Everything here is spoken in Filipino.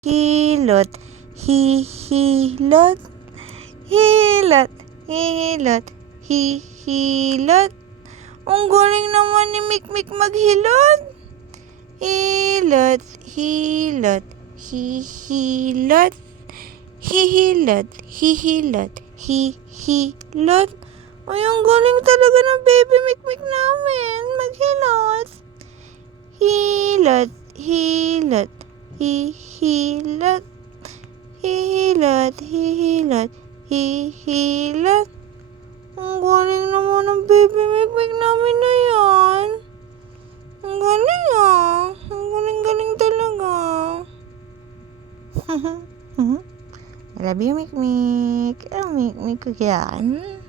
Hilot, hihilot, hilot, hilot, hihilot. Ang galing naman ni Mikmik maghilot. Hilot, hilot, hihilot, hihilot, hihilot, hihilot. Ay, ang galing talaga ng baby Mikmik namin maghilot. Hilot, hilot, hihilot, hihilot, hihilot, hihilot. Ang galing naman ng baby Mikmik namin na yan. Ang galing ah. Ang galing-galing talaga. I love you, Mikmik. Oh, Mikmik ko yan.